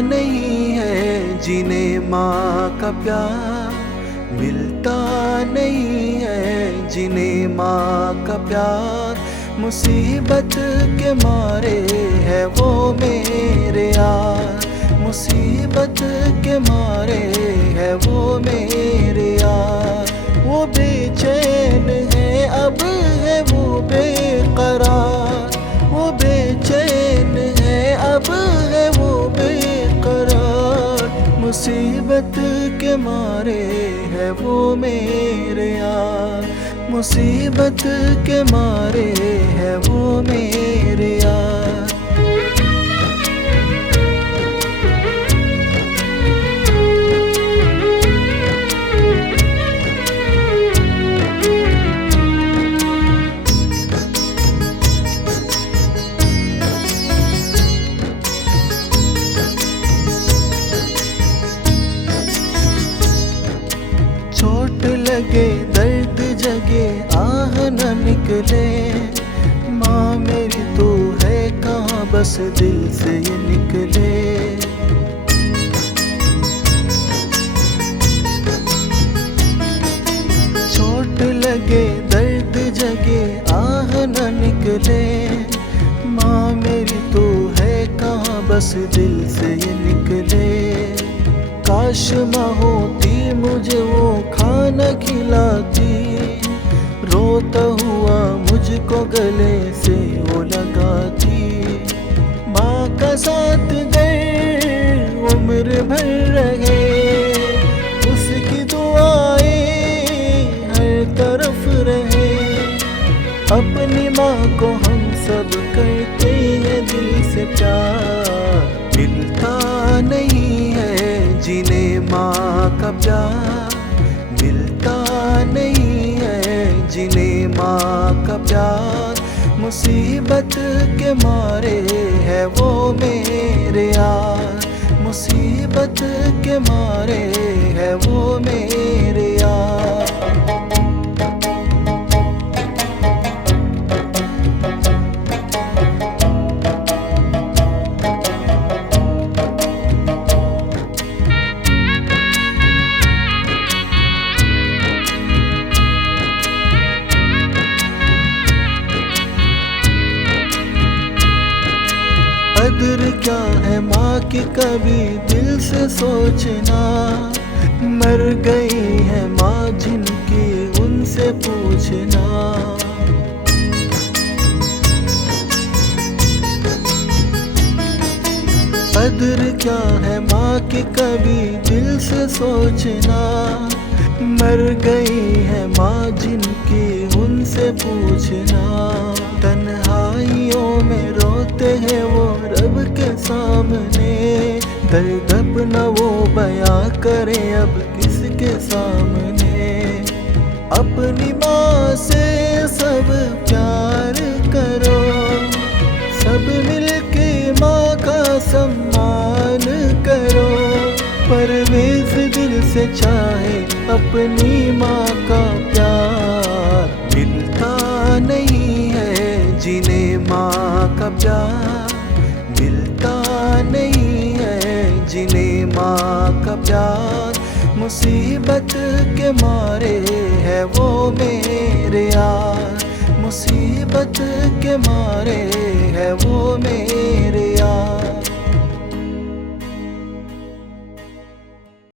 नहीं है जिन्हें माँ का प्यार मिलता नहीं है, जिन्हें माँ का प्यार मुसीबत के मारे है वो मेरे यार, मुसीबत के मारे है वो मेरे यार। वो बेचैन है अब है वो बेकरार, वो बेचैन है अब है वो बेकरार, मुसीबत के मारे है वो मेरे यार, मुसीबत के मारे है वो मेरे यार। चोट लगे दर्द जगे आह न निकले, माँ मेरी तो है कहाँ बस दिल से ये निकले। चोट लगे दर्द जगे आह न निकले, माँ मेरी तो है कहाँ बस दिल से ये निकले। काश माँ होती मुझे वो खाना खिलाती, रोता हुआ मुझको गले से वो लगाती। माँ का साथ गए उम्र भर रहे, उसकी दुआएं हर तरफ रहे। अपनी माँ को हम सब करते हैं दिल से प्यार, मिलता नहीं है जिन्हें माँ का प्यार, मिलता नहीं है जिन्हें माँ का प्यार। मुसीबत के मारे है वो मेरे यार, मुसीबत के मारे है वो मेरे यार। कदर क्या है माँ की कभी दिल से सोचना, मर गई है माँ जिनकी उनसे पूछना। कदर क्या है माँ की कभी दिल से सोचना, मर गई है माँ जिनकी उनसे पूछना। तन्हाइयों में रोते हैं वो रब के सामने, दर्द अपना वो बयां करे अब किसके सामने। अपनी माँ से सब प्यार करो, सब मिलके माँ का सम्मान करो। परवेज़ दिल से चाहे अपनी माँ का प्यार, मिलता नहीं है जिन्हें माँ का प्यार, मिलता नहीं है जिन्हें माँ का प्यार। मुसीबत के मारे है वो मेरे यार, मुसीबत के मारे है वो मेरे यार।